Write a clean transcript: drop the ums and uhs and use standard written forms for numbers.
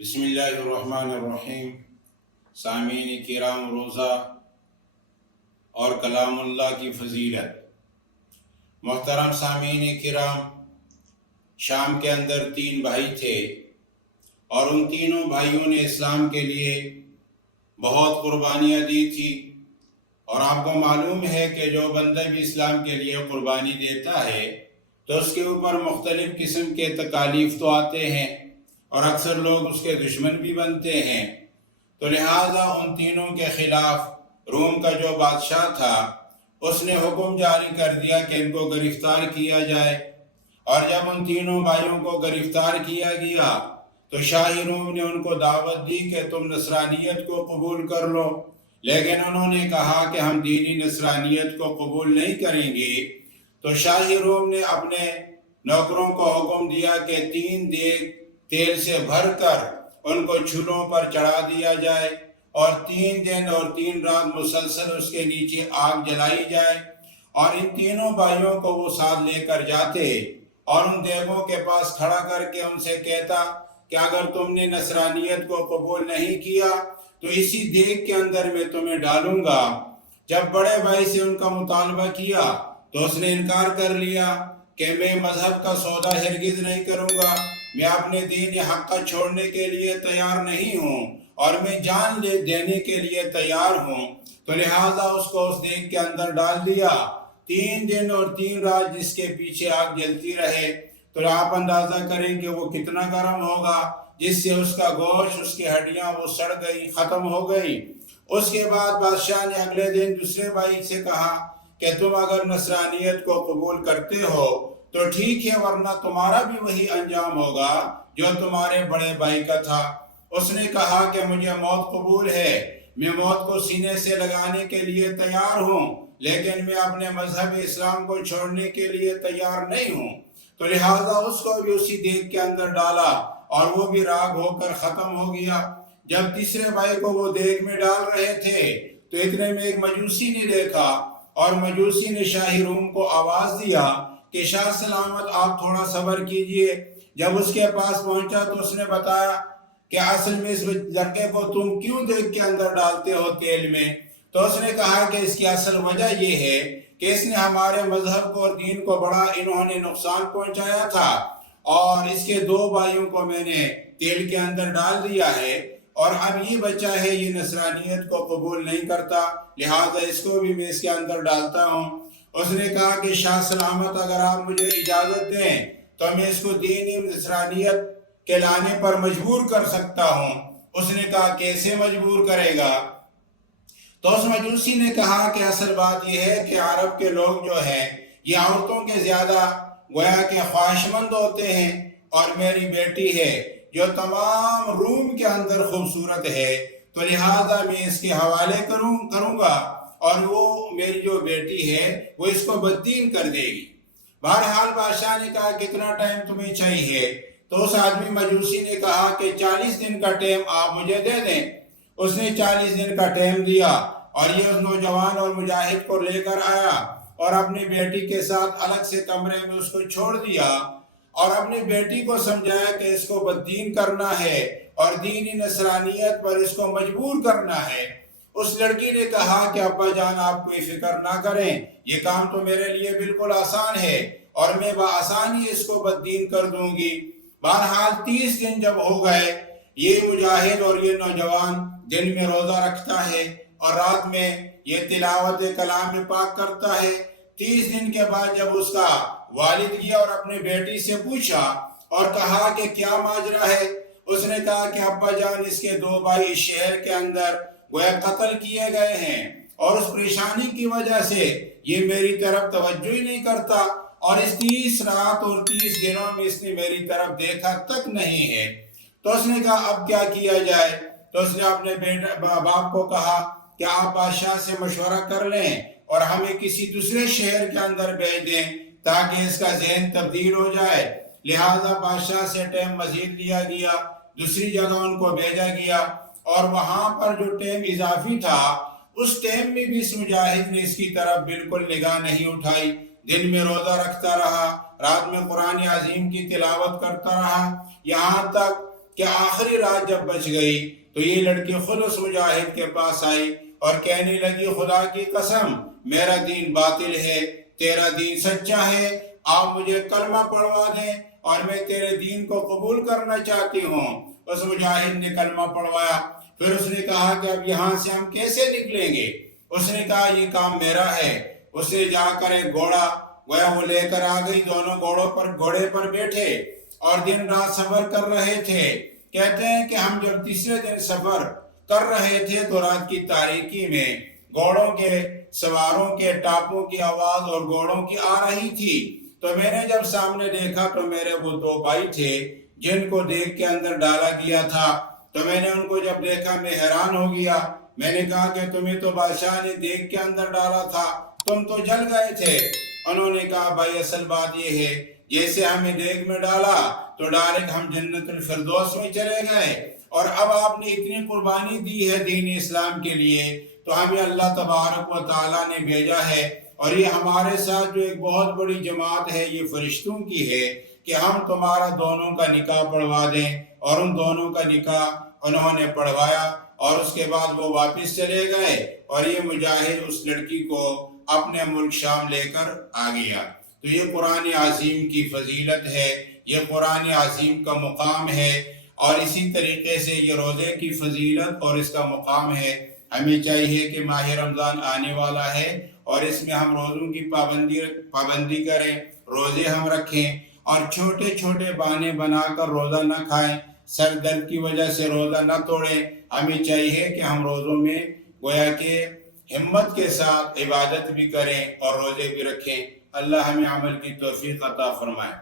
بسم اللہ الرحمن الرحیم۔ سامعین کرام، روزہ اور کلام اللہ کی فضیلت۔ محترم سامعین کرام، شام کے اندر 3 بھائی تھے اور ان تینوں بھائیوں نے اسلام کے لیے بہت قربانیاں دی تھی، اور آپ کو معلوم ہے کہ جو بندہ بھی اسلام کے لیے قربانی دیتا ہے تو اس کے اوپر مختلف قسم کے تکالیف تو آتے ہیں اور اکثر لوگ اس کے دشمن بھی بنتے ہیں۔ تو لہٰذا ان تینوں کے خلاف روم کا جو بادشاہ تھا اس نے حکم جاری کر دیا کہ ان کو گرفتار کیا جائے، اور جب ان تینوں بھائیوں کو گرفتار کیا گیا تو شاہ روم نے ان کو دعوت دی کہ تم نصرانیت کو قبول کر لو، لیکن انہوں نے کہا کہ ہم دینی نصرانیت کو قبول نہیں کریں گے۔ تو شاہ روم نے اپنے نوکروں کو حکم دیا کہ 3 دیگ تیل سے بھر کر ان کو چولہوں پر چڑھا دیا جائے، اور 3 دن اور 3 رات مسلسل اس کے نیچے آگ جلائی جائے، اور ان تینوں بھائیوں کو وہ ساتھ لے کر جاتے اور ان دیگوں کے پاس کھڑا کر کے ان سے کہتا کہ اگر تم نے نصرانیت کو قبول نہیں کیا تو اسی دیگ کے اندر میں تمہیں ڈالوں گا۔ جب بڑے بھائی سے ان کا مطالبہ کیا تو اس نے انکار کر لیا کہ میں مذہب کا سودا ہرگز نہیں کروں گا، میں اپنے دین حق کا چھوڑنے کے لیے تیار نہیں ہوں، اور میں جان دینے کے لیے تیار ہوں۔ تو لہٰذا اس کو اس دیگ کے اندر ڈال دیا۔ 3 دن اور 3 رات جس کے پیچھے آگ جلتی رہے، تو آپ اندازہ کریں کہ وہ کتنا گرم ہوگا، جس سے اس کا گوشت، اس کی ہڈیاں وہ سڑ گئی، ختم ہو گئی۔ اس کے بعد بادشاہ نے اگلے دن دوسرے بھائی سے کہا کہ تم اگر نصرانیت کو قبول کرتے ہو تو ٹھیک ہے، ورنہ تمہارا بھی وہی انجام ہوگا جو تمہارے بڑے بھائی کا تھا۔ اس نے کہا کہ مجھے موت قبول ہے، میں موت کو سینے سے لگانے کے لیے تیار ہوں، لیکن میں اپنے مذہب اسلام کو چھوڑنے کے لیے تیار نہیں ہوں۔ تو لہٰذا اس کو بھی اسی دیگ کے اندر ڈالا اور وہ بھی راکھ ہو کر ختم ہو گیا۔ جب تیسرے بھائی کو وہ دیگ میں ڈال رہے تھے تو اتنے میں ایک مجوسی نے دیکھا، اور مجوسی نے شاہ روم کو آواز دیا کہ شاہ سلامت آپ تھوڑا صبر کیجئے۔ جب اس کے پاس پہنچا تو اس نے بتایا کہ اصل میں اس لڑکے کو تم کیوں دیگ کے اندر ڈالتے ہو تیل میں؟ تو اس نے کہا کہ اس کی اصل وجہ یہ ہے کہ اس نے ہمارے مذہب کو اور دین کو بڑا انہوں نے نقصان پہنچایا تھا، اور اس کے 2 بھائیوں کو میں نے تیل کے اندر ڈال دیا ہے، اور اب یہ بچہ ہے، یہ نصرانیت کو قبول نہیں کرتا، لہذا اس کو بھی میں اس کے اندر ڈالتا ہوں۔ اس نے کہا کہ شاہ سلامت اگر آپ مجھے اجازت دیں تو میں اس کو دینی نصرانیت کے لانے پر مجبور کر سکتا ہوں۔ اس نے کہا کیسے مجبور کرے گا؟ تو اس مجوسی نے کہا کہ اصل بات یہ ہے کہ عرب کے لوگ جو ہیں یہ عورتوں کے زیادہ گویا کہ خواہشمند ہوتے ہیں، اور میری بیٹی ہے جو تمام روم کے اندر خوبصورت ہے، تو لہذا میں اس کے حوالے کروں گا، اور وہ میری جو بیٹی ہے وہ اس کو بددین کر دے گی۔ بہرحال بادشاہ نے کہا کتنا ٹائم تمہیں چاہیے؟ تو اس آدمی مجوسی نے کہا کہ 40 دن کا ٹائم آپ مجھے دے دیں۔ اس نے 40 دن کا ٹائم دیا، اور یہ اس نوجوان اور مجاہد کو لے کر آیا اور اپنی بیٹی کے ساتھ الگ سے کمرے میں اس کو چھوڑ دیا، اور اپنی بیٹی کو سمجھایا کہ اس کو بددین کرنا ہے اور دینی نصرانیت پر اس کو مجبور کرنا ہے۔ اس لڑکی نے کہا کہ ابا جان آپ کوئی فکر نہ کریں، یہ کام تو میرے لیے بالکل آسان ہے، اور میں بآسانی اس کو بددین کر دوں گی۔ بہرحال 30 دن جب ہو گئے، یہ مجاہد اور یہ نوجوان دن میں روزہ رکھتا ہے اور رات میں یہ تلاوت کلام پاک کرتا ہے۔ 30 دن کے بعد جب اس کا والد گیا اور اپنے بیٹی سے پوچھا اور کہا کہ کیا ماجرا ہے، اس نے کہا کہ ابا جان اس کے 2 بھائی شہر کے اندر گویا قتل کیے گئے ہیں، اور اس پریشانی کی وجہ سے یہ میری طرف توجہ ہی نہیں کرتا، اور اس 30 رات اور 30 دنوں میں اس نے میری طرف دیکھا تک نہیں ہے۔ تو اس نے کہا اب کیا کیا جائے؟ تو اس نے اپنے باپ کو کہا کہ آپ بادشاہ سے مشورہ کر لیں اور ہمیں کسی دوسرے شہر کے اندر بھیج دیں تاکہ اس کا ذہن تبدیل ہو جائے۔ لہذا بادشاہ سے ٹائم مزید لیا گیا، دوسری جگہ ان کو بھیجا گیا، اور وہاں پر جو ٹائم اضافی تھا اس ٹائم میں بھی اس مجاہد نے اس کی طرف بالکل نگاہ نہیں اٹھائی۔ دن میں روزہ رکھتا رہا، رات میں قرآن عظیم کی تلاوت کرتا رہا، یہاں تک کہ آخری رات جب بچ گئی تو یہ لڑکی خود اس مجاہد کے پاس آئی اور کہنے لگی خدا کی قسم میرا دین باطل ہے، تیرا دین سچا ہے، آپ مجھے کلمہ پڑھوا دیں اور میں تیرے دین کو قبول کرنا چاہتی ہوں۔ اس مجاہد نے کلمہ پڑھوایا۔ پھر اس نے کہا کہ اب یہاں سے ہم کیسے نکلیں گے؟ اس نے کہا یہ کام میرا ہے۔ اس نے جا کر ایک گھوڑا وہ لے کر آ گئی، دونوں گھوڑے پر بیٹھے اور دن رات سفر کر رہے تھے۔ کہتے ہیں کہ ہم جب تیسرے دن سفر کر رہے تھے تو رات کی تاریکی میں گھوڑوں کے سواروں کے ٹاپوں کی آواز اور گھوڑوں کی آ رہی تھی، تو میں نے جب سامنے دیکھا تو میرے وہ دو بھائی تھے جن کو دیکھ کے اندر ڈالا گیا تھا، تو میں نے ان کو جب دیکھا میں حیران ہو گیا۔ میں نے کہا کہ تمہیں تو بادشاہ نے دیکھ کے اندر ڈالا تھا، تم تو جل گئے تھے۔ انہوں نے کہا بھائی اصل بات یہ ہے جیسے ہمیں دیگ میں ڈالا تو ڈائریکٹ ہم جنت الفردوس میں چلے گئے، اور اب آپ نے اتنی قربانی دی ہے دین اسلام کے لیے تو ہمیں اللہ تبارک و تعالیٰ نے بھیجا ہے، اور یہ ہمارے ساتھ جو ایک بہت بڑی جماعت ہے یہ فرشتوں کی ہے کہ ہم تمہارا دونوں کا نکاح پڑھوا دیں۔ اور ان دونوں کا نکاح انہوں نے پڑھوایا اور اس کے بعد وہ واپس چلے گئے، اور یہ مجاہد اس لڑکی کو اپنے ملک شام لے کر آ گیا۔ تو یہ قرآن عظیم کی فضیلت ہے، یہ قرآن عظیم کا مقام ہے، اور اسی طریقے سے یہ روزے کی فضیلت اور اس کا مقام ہے۔ ہمیں چاہیے کہ ماہ رمضان آنے والا ہے اور اس میں ہم روزوں کی پابندی کریں، روزے ہم رکھیں، اور چھوٹے چھوٹے بہانے بنا کر روزہ نہ کھائیں، سر درد کی وجہ سے روزہ نہ توڑیں۔ ہمیں چاہیے کہ ہم روزوں میں گویا کہ ہمت کے ساتھ عبادت بھی کریں اور روزے بھی رکھیں۔ اللہ ہمیں عمل کی توفیق عطا فرمائے۔